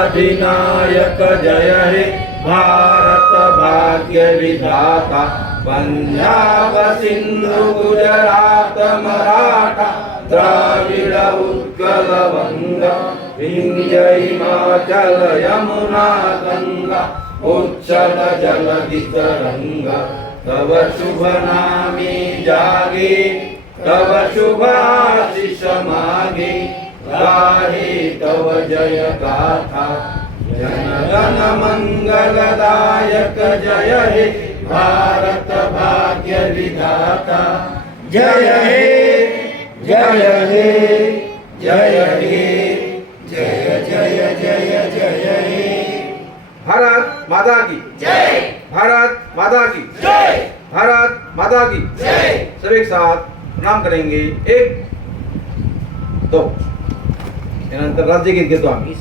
अधिनायक जय हे भारत भाग्य विधाता। पंजाब सिंधु गुजरात मराठा द्राविड उत्कल वंग विंध्य हिमाचल यमुना गंगा उच्चल जलधि तरंगा। तव शुभ नामे जागे तव शुभ आशीष मागे गाहे तव जय गाथा। जन गण मंगलदायक जय हे भारत भाग्य विधाता। जय हे जय हे जय हे जय जय जय जय हे। भारत माता की जय। भारत माता की जय। भारत माता की जय। सब एक साथ प्रणाम करेंगे। एक दो यानंतर राज्यगीत घेतो आम्ही।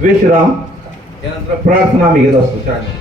विश्राम यानंतर प्रार्थना मी घेत असतो शाळेत।